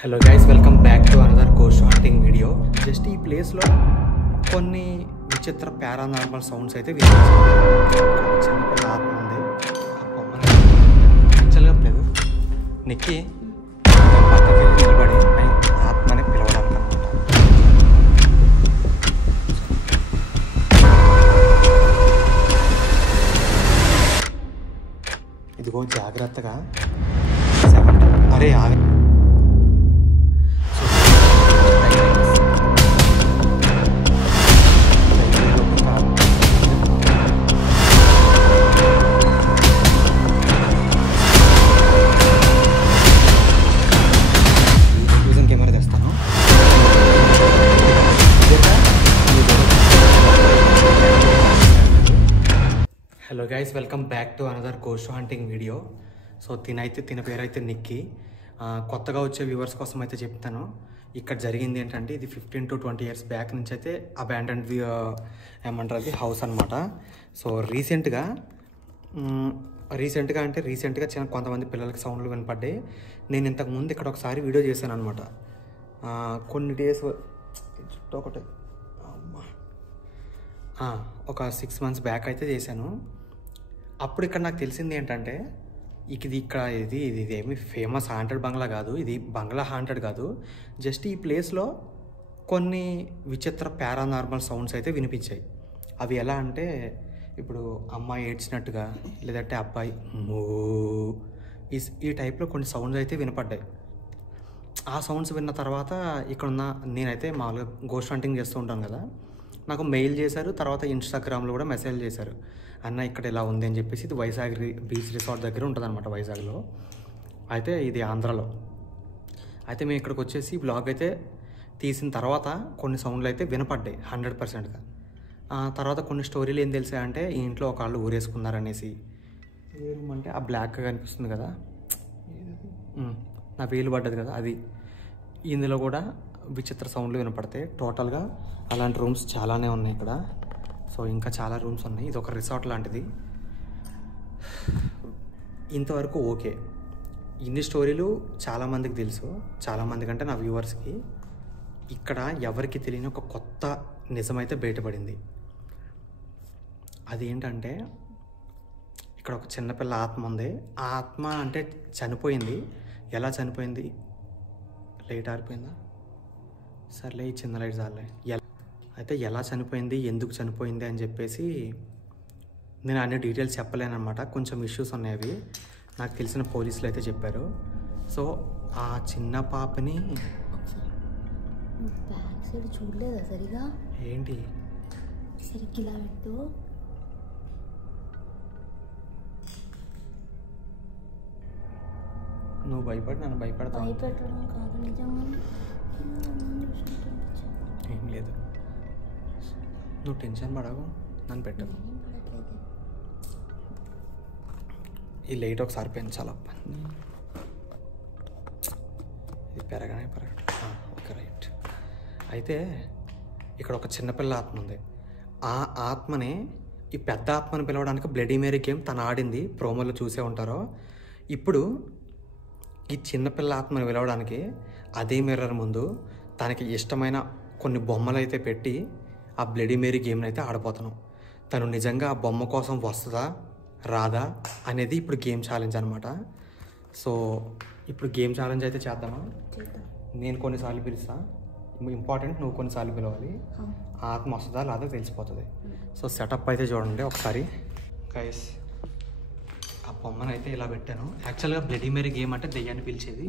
Hello guys, welcome back to another ghost hunting video. Just ఈ ప్లేస్లో కొన్ని విచిత్ర పారానార్మల్ సౌండ్స్ అయితే చిన్నపిల్ల ఆత్మ ఉంది. యాక్చువల్గా లేదు నెక్కి పక్కకి నిలబడి ఆత్మని పిలవడానికి అనమాట. ఇదిగో జాగ్రత్తగా అరే ఆగ కెమెరా తెస్తాను. Hello guys, welcome back to another ghost hunting video. So తిన పేరు అయితే నిక్కి. కొత్తగా వచ్చే వ్యూవర్స్ కోసం అయితే చెప్తాను. ఇక్కడ జరిగింది ఏంటంటే, ఇది 15 to 20 years బ్యాక్ నుంచి అయితే అబాండెండ్ ఏమంటారు అది హౌస్ అనమాట. సో రీసెంట్గా కొంతమంది పిల్లలకి సౌండ్లు వినపడ్డాయి. నేను ఇంతకుముందు ఇక్కడ ఒకసారి వీడియో చేశాను అనమాట. కొన్ని డేస్ చుట్టూ ఒకటి ఒక 6 months బ్యాక్ అయితే చేశాను. అప్పుడు ఇక్కడ నాకు తెలిసింది ఏంటంటే, ఇది ఏమి ఫేమస్ హాంటెడ్ బంగ్లా కాదు, ఇది బంగ్లా హాంటెడ్ కాదు. జస్ట్ ఈ ప్లేస్లో కొన్ని విచిత్ర పారానార్మల్ సౌండ్స్ అయితే వినిపించాయి. అవి ఎలా అంటే, ఇప్పుడు అమ్మాయి ఏడ్చినట్టుగా, లేదంటే అబ్బాయి మూ ఈ టైప్లో కొన్ని సౌండ్స్ అయితే వినపడ్డాయి. ఆ సౌండ్స్ విన్న తర్వాత నేనైతే మామూలుగా గోస్ట్ హంటింగ్ చేస్తూ ఉంటాను కదా, నాకు మెయిల్ చేశారు. తర్వాత ఇన్స్టాగ్రామ్లో కూడా మెసేజ్ చేశారు, అన్న ఇక్కడ ఇలా ఉంది అని చెప్పేసి. ఇది వైజాగ్ బీచ్ రిసార్ట్ దగ్గర ఉంటుంది అనమాట, వైజాగ్లో. అయితే ఇది ఆంధ్రాలో. అయితే మేము ఇక్కడికి వచ్చేసి బ్లాగ్ అయితే తీసిన తర్వాత కొన్ని సౌండ్లు అయితే వినపడ్డాయి 100%గా. తర్వాత కొన్ని స్టోరీలు ఏం తెలిసాయంటే, ఈ ఇంట్లో ఒక వాళ్ళు ఊరేసుకున్నారనేసి. ఏమంటే ఆ బ్లాక్గా కనిపిస్తుంది కదా, నా వేలు పడ్డది కదా, అది. ఇందులో కూడా విచిత్ర సౌండ్లు వినపడతాయి. టోటల్గా అలాంటి రూమ్స్ చాలానే ఉన్నాయి ఇక్కడ. సో ఇంకా చాలా రూమ్స్ ఉన్నాయి. ఇది ఒక రిసార్ట్ లాంటిది. ఇంతవరకు ఓకే. ఇన్ని స్టోరీలు చాలామందికి తెలుసు, చాలామంది కంటే నా వ్యూవర్స్కి. ఇక్కడ ఎవరికి తెలియని ఒక కొత్త నిజమైతే బయటపడింది. అదేంటంటే, ఇక్కడ ఒక చిన్నపిల్ల ఆత్మ ఉంది. ఆ ఆత్మ అంటే చనిపోయింది. ఎలా చనిపోయింది? లైట్ ఆరిపోయిందా? సర్లే, ఈ చిన్న లైట్ చాలే. అయితే ఎలా చనిపోయింది, ఎందుకు చనిపోయింది అని చెప్పేసి నేను అన్ని డీటెయిల్స్ చెప్పలేనమాట. కొంచెం ఇష్యూస్ ఉన్నాయి. అవి నాకు తెలిసిన పోలీసులు అయితే చెప్పారు. సో ఆ చిన్న పాపని బ్యాక్ సైడ్ చూడలేదా సరిగా? ఏంటి సరిగ్గా ఇలా పెట్టు. నువ్వు భయపడి నన్ను భయపడతావు? భయపెట్టడం కాదు, నిజంగా ఏం లేదు, నువ్వు టెన్షన్ పడవు, నన్ను పెట్టవు. ఈ లైట్ ఒకసారి పెంచాలప్ప, ఇది పెరగనే ఓకే రైట్. అయితే ఇక్కడ ఒక చిన్నపిల్ల ఆత్మ ఉంది. ఆ ఆత్మని, ఈ పెద్ద ఆత్మని పిలవడానికి బ్లడీ మేరీ గేమ్ తను ఆడింది, ప్రోమోలో చూసే ఉంటారో. ఇప్పుడు ఈ చిన్నపిల్ల ఆత్మని పిలవడానికి అదే మిర్రర్ ముందు తనకి ఇష్టమైన కొన్ని బొమ్మలు అయితే పెట్టి ఆ బ్లడీ మేరీ గేమ్ని అయితే ఆడబోతున్నాం. తను నిజంగా ఆ బొమ్మ కోసం వస్తుందా రాదా అనేది ఇప్పుడు గేమ్ ఛాలెంజ్ అనమాట. సో ఇప్పుడు గేమ్ ఛాలెంజ్ అయితే చేద్దామా? నేను కొన్నిసార్లు పిలుస్తా, ఇంపార్టెంట్, నువ్వు కొన్నిసార్లు పిలవాలి. ఆ ఆత్మ వస్తుందా రాదా తెలిసిపోతుంది. సో సెటప్ అయితే చూడండి ఒకసారి గైస్. ఆ బొమ్మను అయితే ఇలా పెట్టాను. యాక్చువల్గా బ్లడీ మేరీ గేమ్ అంటే దెయ్యాన్ని పిలిచేది,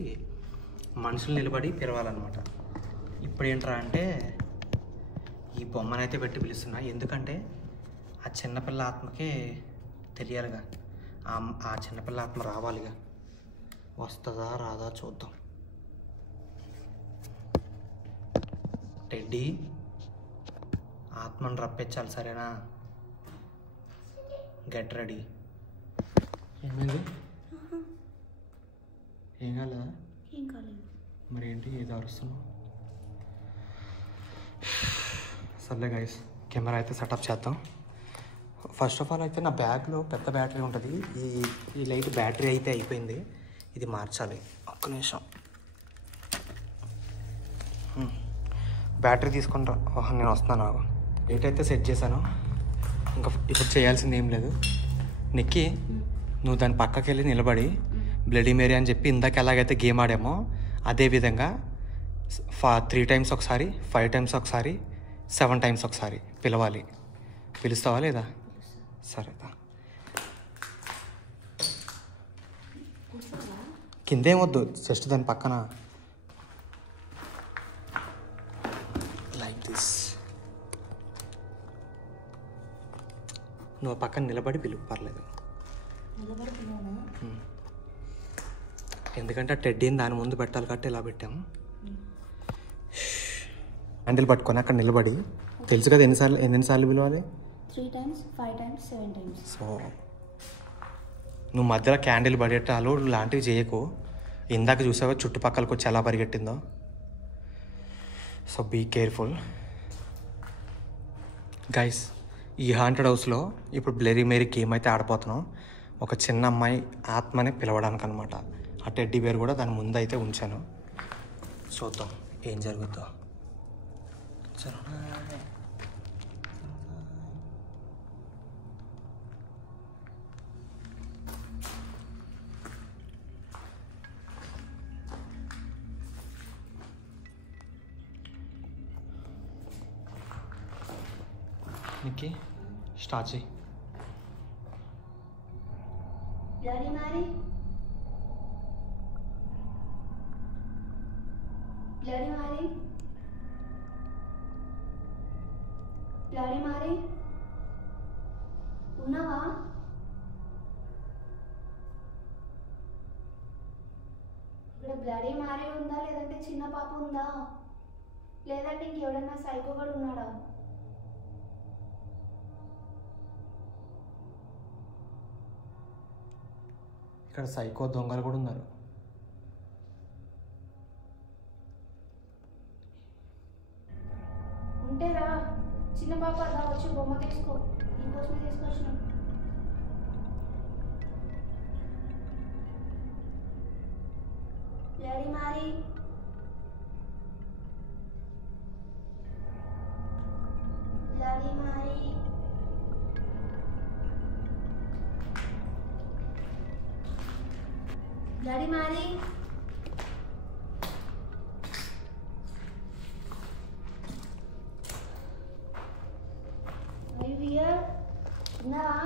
మనుషులు నిలబడి పిలవాలన్నమాట. ఇప్పుడు ఏంట్రా అంటే, ఈ బొమ్మను అయితే పెట్టి పిలుస్తున్నా. ఎందుకంటే ఆ చిన్నపిల్ల ఆత్మకి తెలియాలిగా, ఆ చిన్నపిల్ల ఆత్మ రావాలిగా. వస్తుందా రాదా చూద్దాం. టెడ్డీ, ఆత్మను రప్పించాలి, సరేనా? Get ready. ఏమైంది? ఏం కాలేదా? ఏం కాలేదు. మరి ఏంటి ఏదో అరుస్తున్నావు? సర్లే గైస్, కెమెరా అయితే సెటప్ చేద్దాం. ఫస్ట్ ఆఫ్ ఆల్ అయితే నా బ్యాగ్లో పెద్ద బ్యాటరీ ఉంటుంది. ఈ లైట్ బ్యాటరీ అయితే అయిపోయింది, ఇది మార్చాలి. ఒక్క నిమిషం. బ్యాటరీ తీసుకుంటా. నేను వస్తున్నాను నాకు. డేట్ అయితే సెట్ చేశాను. ఇంకా ఇప్పుడు చేయాల్సింది ఏం లేదు. నిక్కి, నువ్వు దాని పక్కకి వెళ్ళి నిలబడి బ్లడీ మేరీ అని చెప్పి ఇందాక ఎలాగైతే గేమ్ ఆడామో అదేవిధంగా 3 times ఒకసారి, 5 times ఒకసారి, 7 times ఒకసారి పిలవాలి. పిలుస్తావా లేదా? సరే, కిందేమొద్దు, జస్ట్ దాని పక్కన లైక్ దిస్. నువ్వు పక్కన నిలబడి పిలుపు, పర్లేదు. ఎందుకంటే ఆ టెడ్డీని దాని ముందు పెట్టాలి కాబట్టి ఇలా పెట్టాము. హ్యాండిల్ పట్టుకొని అక్కడ నిలబడి, తెలుసు కదా ఎన్నిసార్లు పిలవాలి? 3 times, 5 times, 7 times. సో నువ్వు మధ్యలో క్యాండిల్ పడేటాలు లాంటివి చేయకు. ఇందాక చూసావా చుట్టుపక్కలకు వచ్చి ఎలా పరిగెట్టిందో. So be careful guys. ఈ హాంటెడ్ హౌస్లో ఇప్పుడు బ్లడీ మేరీ గేమ్ అయితే ఆడిపోతున్నాం. ఒక చిన్న అమ్మాయి ఆత్మని పిలవడానికి అనమాట. ఆ టెడ్డీ బేర్ కూడా దాని ముందు అయితే ఉంచాను. చూద్దాం ఏం జరుగుద్దో. నిక్కి స్టార్ట్ చేయి. Bloody Mary. Bloody Mary. Bloody Mary. ఉన్నావా? ఇక్కడ బ్లడీ మ్యారీ ఉందా, లేదంటే చిన్న పాప ఉందా, లేదంటే ఇంకెవడన్నా సైకో కూడా ఉన్నాడా? ఇక్కడ సైకో దొంగలు కూడా ఉన్నారు. ఉంటేరా చిన్న పాప, అలా వచ్చి బొమ్మ తీసుకో, నీకోసమే తీసుకొచ్చిన. Bloody Mary. Bloody marry. Bloody Mary. Are you here? ఉన్నావా?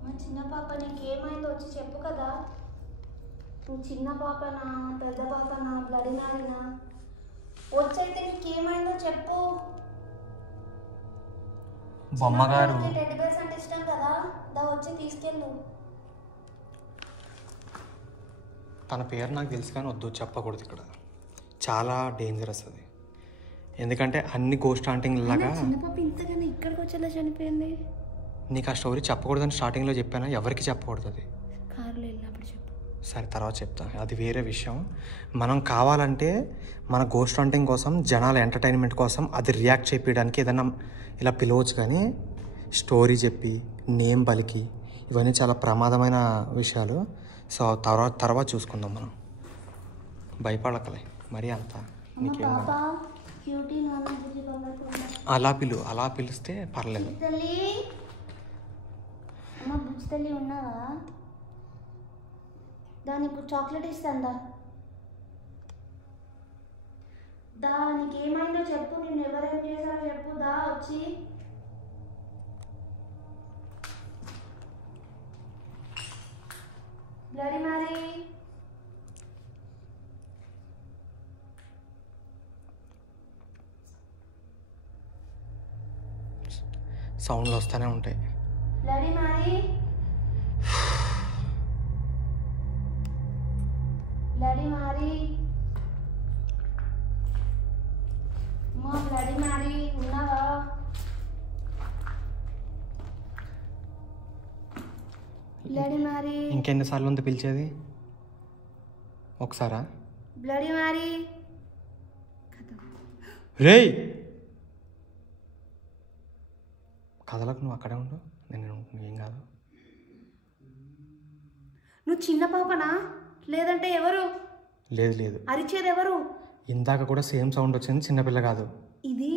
మా చిన్న పాప, నీకేమైందో వచ్చి చెప్పు కదా. నువ్వు చిన్న పాపనా, పెద్ద పాపనా, బ్లడీ మ్యారీనా? వచ్చైతే నీకేమైందో చెప్పు. బొమ్మగారు టెడ్డీ బేర్స్ అంటే ఇష్టం కదా, దా వచ్చి తీసుకెళ్ళు. తన పేరు నాకు తెలుసు కానీ వద్దు, చెప్పకూడదు. ఇక్కడ చాలా డేంజరస్ అది. ఎందుకంటే అన్ని గోస్ట్ హాంటింగ్ లాగా. చిన్న పాప ఇంతగానే ఇక్కడికి వచ్చేలా చనిపోయింది. నీకు ఆ స్టోరీ చెప్పకూడదని స్టార్టింగ్లో చెప్పాను. ఎవరికి చెప్పకూడదు అది. కారులో వెళ్ళినప్పుడు చెప్పు. సరే, తర్వాత చెప్తా. అది వేరే విషయం. మనం కావాలంటే మన గోస్ట్ హాంటింగ్ కోసం, జనాల ఎంటర్టైన్మెంట్ కోసం అది రియాక్ట్ చేయడానికి ఏదైనా ఇలా పిలవచ్చు. కానీ స్టోరీ చెప్పి నేమ్ పలికి ఇవన్నీ చాలా ప్రమాదమైన విషయాలు. సో తర్వాత చూసుకుందాం మనం. భయపడకలే మరి అంత. నీకేం అలా పిలిస్తే పర్లేదు. తల్లి ఉన్నావా? దానికి చాక్లెట్ ఇస్తాందా? దానికి ఏమైందో చెప్పు, నేను ఎవరేం చేశారో చెప్పు. దా వచ్చి. Bloody Mary. సౌండ్లు వస్తూనే ఉంటాయి. Bloody Mary. Bloody Mary. మా బ్లడీ మ్యారీ ఉన్నావా? Bloody Mary. ఇంకెన్నిసార్లు ఉంది పిలిచేది? ఒకసారా? Bloody Mary. రేయ్ కథలకు నువ్వు అక్కడే ఉండు, నేను ఏం కాదు. నువ్వు చిన్న పాపనా, లేదంటే ఎవరు? లేదు లేదు, అరిచేది ఎవరు? ఇందాక కూడా సేమ్ సౌండ్ వచ్చింది, చిన్నపిల్ల కాదు. ఇది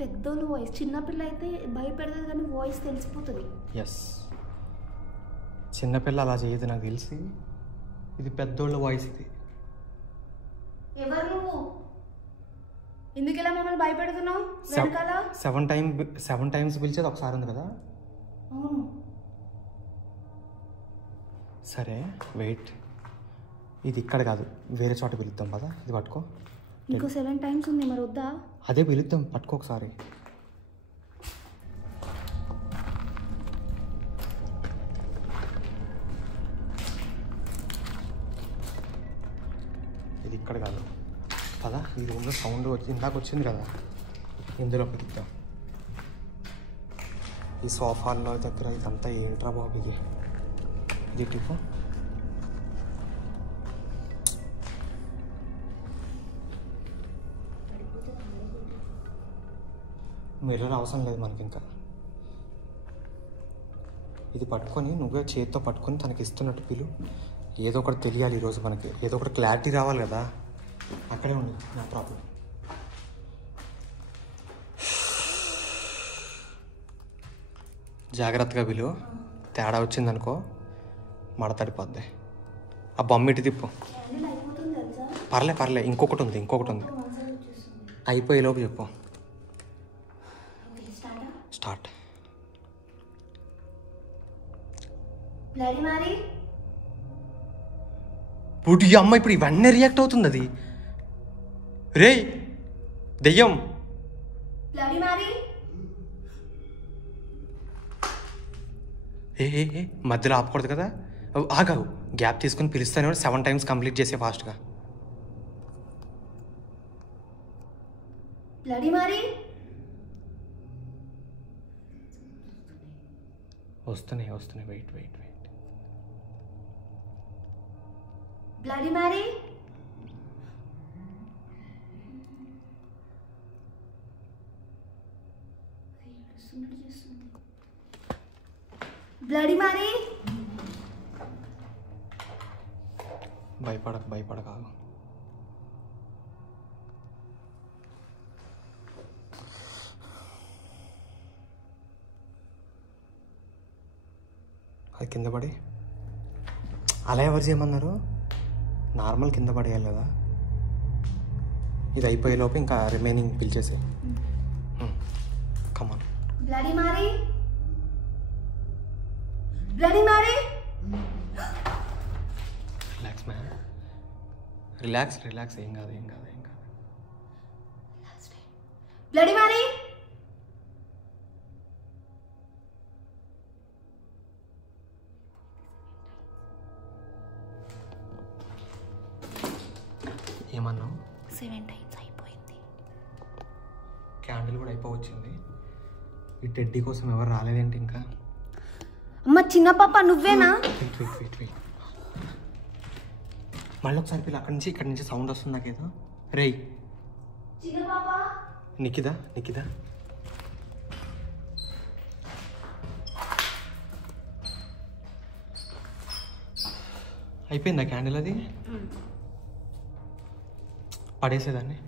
పెద్దోళ్ళు వాయిస్. చిన్నపిల్ల అయితే భయపెడతాది కానీ వాయిస్ తెలిసిపోతుంది. ఎస్, చిన్నపిల్ల అలా చేయదు నాకు తెలిసి. ఇది పెద్దోళ్ళ వాయిస్. ఇది ఎవరు నువ్వు? ఎందుకెలా మమ్మల్ని భయపెడుతున్నావు? వెనకాల 7 times పిలిచేది ఒకసారి ఉంది కదా. అవును. సరే వెయిట్, ఇది ఇక్కడ కాదు, వేరే చోట పిలుద్దాం కదా. ఇది పట్టుకో. ఇంకో 7 times ఉంది, మరి వద్దా? అదే పిలుద్దాం, పట్టుకో ఒకసారి. ఇది ఇక్కడ కాదు కదా, ఈ రూమ్లో సౌండ్ వచ్చి ఇందాక వచ్చింది కదా, ఇందులో పిలుద్దాం. ఈ సోఫాల్లో దగ్గర ఇదంతా ఏంట్రా బాబు ఇది. ఇది టిప్పు. మిర్రర్ అవసరం లేదు మనకి ఇంకా. ఇది పట్టుకొని నువ్వే చేతితో పట్టుకొని తనకి ఇస్తున్నట్టు పిలు. ఏదో ఒకటి తెలియాలి ఈరోజు మనకి, ఏదో ఒకటి క్లారిటీ రావాలి కదా. అక్కడే ఉంది, నా ప్రాబ్లం. జాగ్రత్తగా పిలు, తేడా వచ్చిందనుకో మడతడిపోద్ది. ఆ బొమ్మ ఇటు తిప్పు. పర్లే, ఇంకొకటి ఉంది. అయిపోయేలోపు చెప్పు. స్టార్ట్. పుట్టి అమ్మ ఇప్పుడు ఇవన్నీ రియాక్ట్ అవుతుంది. అది రే దెయ్యం. ఏ మధ్యలో ఆపకూడదు కదా. ఆగావు, గ్యాప్ తీసుకుని పిలుస్తానే 7 times కంప్లీట్ చేసే ఫాస్ట్గా. వస్తున్నాయి. Wait. Bloody Mary. Bloody Mary. భయపడక ఆగు. అది కింద పడి అలా ఎవరు చేయమన్నారు? నార్మల్ కింద పడేయాలి కదా. ఇది అయిపోయేలోపు ఇంకా రిమైనింగ్ పిలిచేసే. Come on. Bloody Mary. Relax man, relax. ఏం కాదు. Bloody Mary. ఏమన్నావు? 7 times అయిపోయింది. క్యాండిల్ కూడా అయిపోవచ్చింది. ఈ టెడ్డీ కోసం ఎవరు రాలేదేంటి ఇంకా? అమ్మ చిన్న పాప నువ్వేనా? వెయిట్. మళ్ళీ ఒకసారి పిల్ల. ఇక్కడి నుంచి సౌండ్ వస్తుంది నాకేదో. రేయ్ చిన్న పాప. నికిదా. అయిపోయిందా క్యాండిల్? అది పడేసేదాన్ని.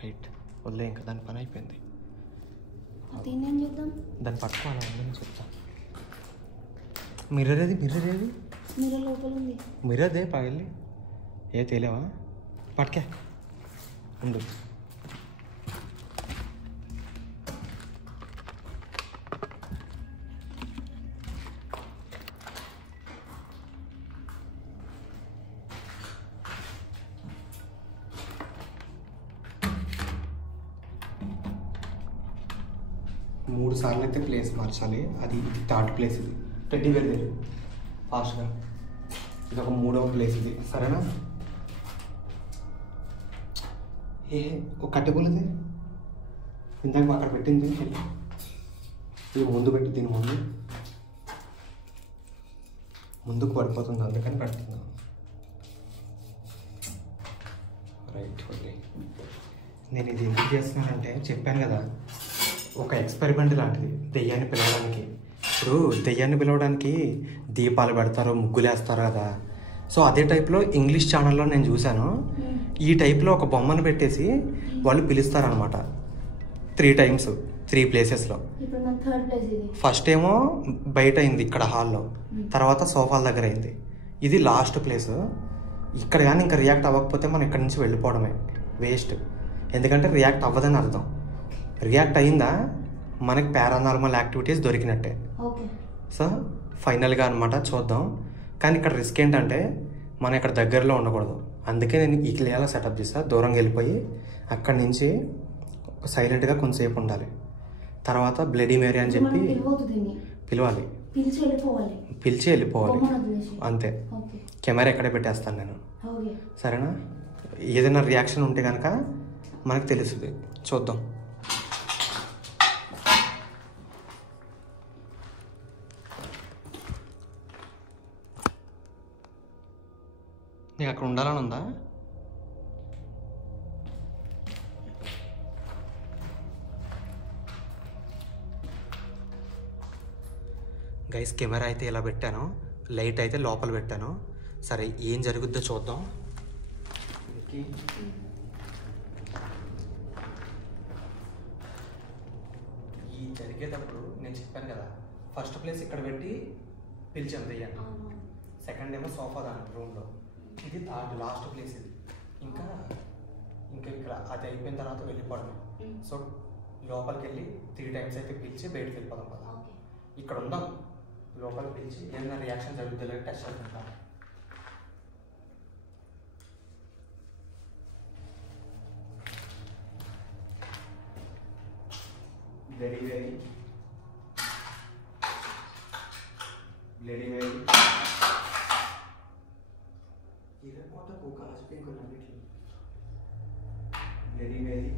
రైట్, వదిలే, ఇంకా దాని పని అయిపోయింది. దీన్ని ఏం చేద్దాం? దాన్ని పట్టుకోవాలి అని చెప్తా. మిర్రర్ ఏది? మిర్రర్ లోపల ఉంది. మిర్రర్దే పగిలి. ఏ తేలేవా? పట్టుకే ఉండు. మూడు సార్లు అయితే ప్లేస్ మార్చాలి. అది 3rd ప్లేస్. ఇది టెడ్డీ బేర్ దగ్గర ఫాస్ట్గా. ఇది ఒక 3వ ప్లేస్. ఇది సరేనా? ఒక కట్టెపుల్లది ఇందాక అక్కడ పెట్టింది. ఇది ముందు పెట్టి, దీని ముందుకు పడిపోతుంది, అందుకని పెడుతున్నాను. రైట్. ఓకే, నేను ఇది ఎందుకు చేస్తున్నానంటే చెప్పాను కదా, ఒక ఎక్స్పెరిమెంట్ లాంటిది దెయ్యాన్ని పిలవడానికి. ఇప్పుడు దెయ్యాన్ని పిలవడానికి దీపాలు పెడతారు, ముగ్గులు వేస్తారు కదా. సో అదే టైప్లో ఇంగ్లీష్ ఛానల్లో నేను చూశాను. ఈ టైప్లో ఒక బొమ్మను పెట్టేసి వాళ్ళు పిలుస్తారనమాట 3 times 3 places. ఫస్ట్ ఏమో బయట అయింది ఇక్కడ హాల్లో, తర్వాత సోఫాల దగ్గర అయింది. ఇది లాస్ట్ ప్లేస్. ఇక్కడ కానీ ఇంకా రియాక్ట్ అవ్వకపోతే మనం ఇక్కడ నుంచి వెళ్ళిపోవడమే వేస్ట్. ఎందుకంటే రియాక్ట్ అవ్వదని అర్థం. రియాక్ట్ అయిందా మనకి పారానార్మల్ యాక్టివిటీస్ దొరికినట్టే. సో ఫైనల్గా అనమాట చూద్దాం. కానీ ఇక్కడ రిస్క్ ఏంటంటే మనం ఇక్కడ దగ్గరలో ఉండకూడదు. అందుకే నేను ఈ క్లియాలో సెటప్ చేస్తా. దూరంగా వెళ్ళిపోయి అక్కడి నుంచి సైలెంట్గా కొంతసేపు ఉండాలి. తర్వాత బ్లడీ మేరీ అని చెప్పి పిలవాలి, పిలిచి వెళ్ళిపోవాలి అంతే. కెమెరా ఎక్కడే పెట్టేస్తాను నేను, సరేనా? ఏదైనా రియాక్షన్ ఉంటే కనుక మనకు తెలుస్తుంది. చూద్దాం. నీకు అక్కడ ఉండాలని ఉందా? గైస్ కెమెరా అయితే ఇలా పెట్టాను, లైట్ అయితే లోపల పెట్టాను. సరే ఏం జరుగుద్దో చూద్దాం. ఈ జరిగేటప్పుడు నేను చెప్పాను కదా, ఫస్ట్ ప్లేస్ ఇక్కడ పెట్టి పిలిచాను దెయ్యాన్ని. సెకండ్ ఏమో సోఫా దాని రూమ్లో. ఇది లాస్ట్ ప్లేస్. ఇది ఇంకా ఇక్కడ అది అయిపోయిన తర్వాత వెళ్ళిపోవడమే. సో లోపలికి వెళ్ళి 3 times అయితే పిలిచి బయటకు వెళ్ళిపోదాం కదా. ఇక్కడ ఉందాం, లోపలికి పిలిచి ఏదైనా రియాక్షన్ జరుగుతుందో టెస్ట్ చేసుకుంటాం. Bloody Mary, bloody Mary, bloody Mary,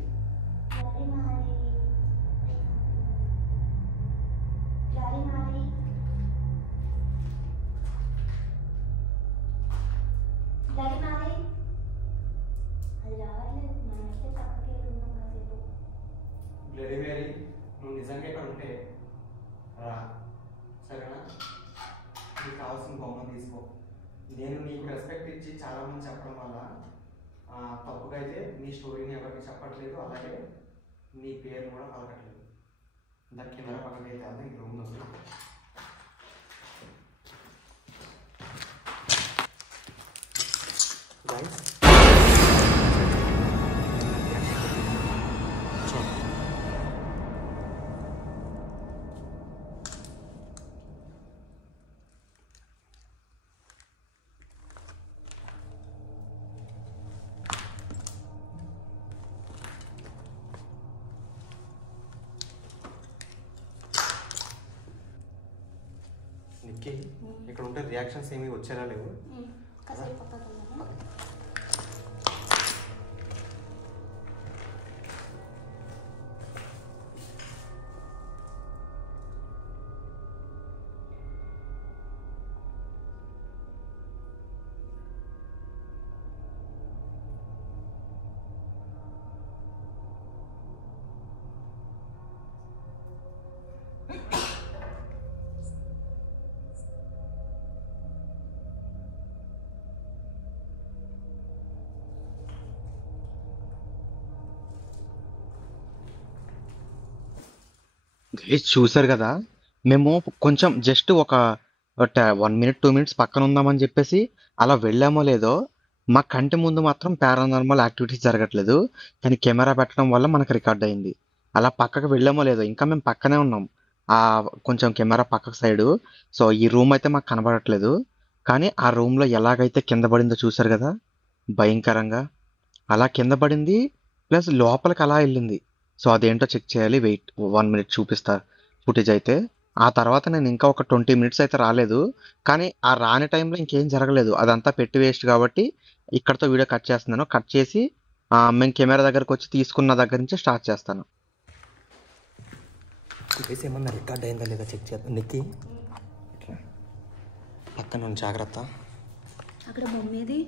bloody Mary, నువ్వు నిజంగా ఇక్కడ ఉంటే రా, సరేనా? నీకు కావాల్సిన బొమ్మ తీసుకో. నేను నీకు రెస్పెక్ట్ ఇచ్చి చాలామంది చెప్పడం వల్ల తప్పుగా అయితే నీ స్టోరీని ఎవరికి చెప్పట్లేదు, అలాగే నీ పేరు కూడా పలకట్లేదు. దాని కెమెరా పక్కకైతే అది ఈ రూమ్ వస్తుంది. నిక్కి ఇక్కడ ఉంటే రియాక్షన్స్ ఏమీ వచ్చేలా లేవు. చూసారు కదా, మేము కొంచెం జస్ట్ ఒక 1 minute 2 minutes పక్కన ఉందామని చెప్పేసి అలా వెళ్ళామో లేదో, మా కంటి ముందు మాత్రం పారానార్మల్ యాక్టివిటీస్ జరగట్లేదు. కానీ కెమెరా పెట్టడం వల్ల మనకు రికార్డ్ అయింది. అలా పక్కకు వెళ్ళామో లేదో, ఇంకా మేము పక్కనే ఉన్నాం కొంచెం కెమెరా పక్కకు సైడు. సో ఈ రూమ్ అయితే మాకు కనబడట్లేదు. కానీ ఆ రూమ్లో ఎలాగైతే కింద పడిందో చూసారు కదా, భయంకరంగా అలా కింద పడింది, ప్లస్ లోపలికి అలా వెళ్ళింది. సో అదేంటో చెక్ చేయాలి. వెయిట్ 1 minute చూపిస్తా ఫుటేజ్ అయితే. ఆ తర్వాత నేను ఇంకా ఒక 20 minutes అయితే రాలేదు. కానీ ఆ రాని టైంలో ఇంకేం జరగలేదు, అదంతా పెట్టి వేస్ట్. కాబట్టి ఇక్కడతో వీడియో కట్ చేస్తున్నాను. కట్ చేసి మేము కెమెరా దగ్గరకు వచ్చి తీసుకున్న దగ్గర నుంచి స్టార్ట్ చేస్తాను. ఏమన్నా రికార్డ్ అయిందా లేదా చెక్ చేద్దాం. నిక్కి పక్కన జాగ్రత్త. అక్కడ బొమ్మేది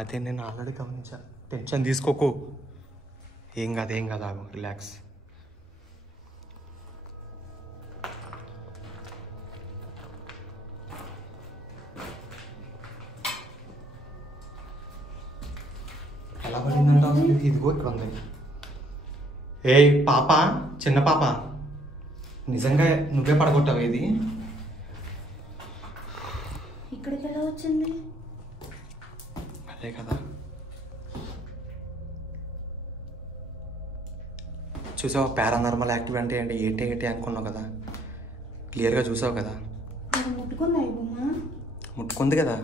అదే నేను ఆల్రెడీ గమనించా. టెన్షన్ తీసుకోకు, ఏం కాదు ఏం కాదు, ఆగు, రిలాక్స్. ఇదిగో ఇక్కడ ఉంది. ఏ పాప, చిన్న పాప, నిజంగా నువ్వే పడగొట్టావు ఇది? ఇక్కడికి ఎలా వచ్చింది? అదే కదా, చూసావు పారానార్మల్ యాక్టివిటీ అంటే ఏంటి అనుకున్నావు కదా, క్లియర్గా చూసావు కదా. ముట్టుకుందా ఈ బొమ్మ? ముట్టుకుంది కదా.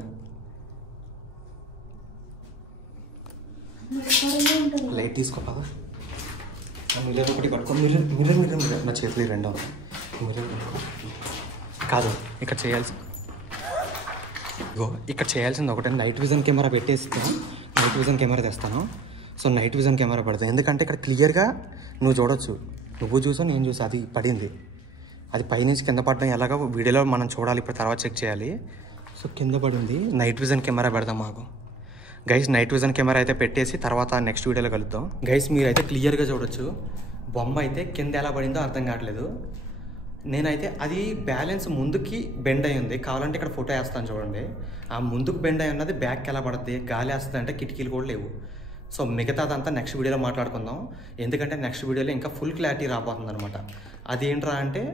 లైట్ తీసుకో పదా. మిర్రర్ ఒకటి కట్టుకో. మిర్రర్ నా చేతులు రెండో మిర్రర్ కాదు. ఇక్కడ చేయాల్సింది ఒకటే, నైట్ విజన్ కెమెరా పెట్టేస్తాను. నైట్ విజన్ కెమెరా తెస్తాను. సో నైట్ విజన్ కెమెరా పెడతాను, ఎందుకంటే ఇక్కడ క్లియర్గా నువ్వు చూడొచ్చు. నువ్వు చూసావు, నేను చూసా. అది పడింది, అది పైనుంచి కింద పడడం ఎలాగో వీడియోలో మనం చూడాలి. ఇప్పుడు తర్వాత చెక్ చేయాలి. సో కింద పడింది. నైట్ విజన్ కెమెరా పెడదాం మాకు గైస్. నైట్ విజన్ కెమెరా అయితే పెట్టేసి తర్వాత నెక్స్ట్ వీడియోలో కలుద్దాం గైస్. మీరైతే క్లియర్గా చూడొచ్చు. బొమ్మ అయితే కింద ఎలా పడిందో అర్థం కావట్లేదు. నేనైతే అది బ్యాలెన్స్ ముందుకి బెండ్ అయి ఉంది. కావాలంటే ఇక్కడ ఫోటో వేస్తాను చూడండి. ఆ ముందుకు బెండ్ అయి ఉన్నది బ్యాక్కి ఎలా పడుతుంది, గాలి వేస్తుంది అంటే కిటికీలు కూడా లేవు. సో మిగతాదంతా నెక్స్ట్ వీడియోలో మాట్లాడుకుందాం, ఎందుకంటే నెక్స్ట్ వీడియోలో ఇంకా ఫుల్ క్లారిటీ రాబోతుంది అనమాట. అదేంట్రా అంటే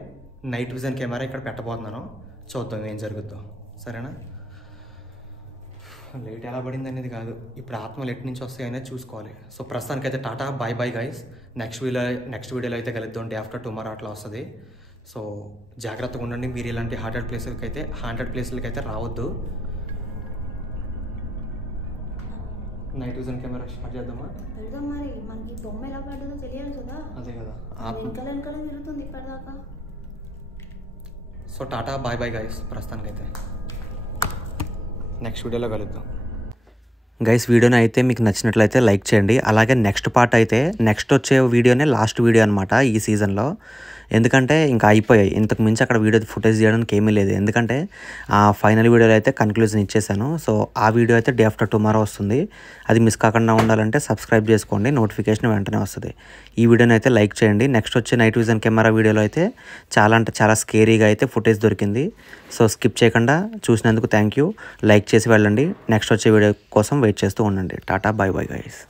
నైట్ విజన్ కెమెరా ఇక్కడ పెట్టబోతున్నాను. చూద్దాం ఏం జరుగుద్దో, సరేనా? లేట్ ఎలా పడింది అనేది కాదు, ఇప్పుడు ఆత్మలు ఎటు నుంచి వస్తాయి అనేది చూసుకోవాలి. సో ప్రస్తుతానికైతే tata, bye bye guys. Next వీడియోలో అయితే కలుద్దాం. డే ఆఫ్టర్ టుమారో అట్లా వస్తుంది. సో జాగ్రత్తగా ఉండండి. మీరు ఇలాంటి హాంటెడ్ ప్లేస్లకి అయితే రావద్దు. నైట్ విజన్ కెమెరా స్టార్ట్ చేద్దామా? వెళ్దాం. మరి మనకి బొమ్మ ఎలా పడ్డదో తెలియాలి కదా. అదే కదా, వెనకాల తిరుగుతుంది ఇప్పటిదాకా. So tata, bye bye guys. ప్రస్తుతానికైతే నెక్స్ట్ వీడియోలో కలుద్దాం గైస్. వీడియోని అయితే మీకు నచ్చినట్లయితే లైక్ చేయండి. అలాగే నెక్స్ట్ పార్ట్ అయితే నెక్స్ట్ వచ్చే వీడియోనే లాస్ట్ వీడియో అనమాట ఈ సీజన్లో. ఎందుకంటే ఇంకా అయిపోయాయి, ఇంతకు మించి అక్కడ వీడియో ఫుటేజ్ చేయడానికి ఏమీ లేదు. ఎందుకంటే ఆ ఫైనల్ వీడియోలో అయితే కన్క్లూజన్ ఇచ్చేసాను. సో ఆ వీడియో అయితే డే ఆఫ్టర్ టుమారో వస్తుంది. అది మిస్ కాకుండా ఉండాలంటే సబ్స్క్రైబ్ చేసుకోండి, నోటిఫికేషన్ వెంటనే వస్తుంది. ఈ వీడియోని అయితే లైక్ చేయండి. నెక్స్ట్ వచ్చే నైట్ విజన్ కెమెరా వీడియోలో అయితే చాలా అంటే చాలా స్కేరీగా అయితే ఫుటేజ్ దొరికింది. సో స్కిప్ చేయకుండా చూసినందుకు థ్యాంక్ యూ. లైక్ చేసి వెళ్ళండి. నెక్స్ట్ వచ్చే వీడియో కోసం వెయిట్ చేస్తూ ఉండండి. Tata, bye bye guys.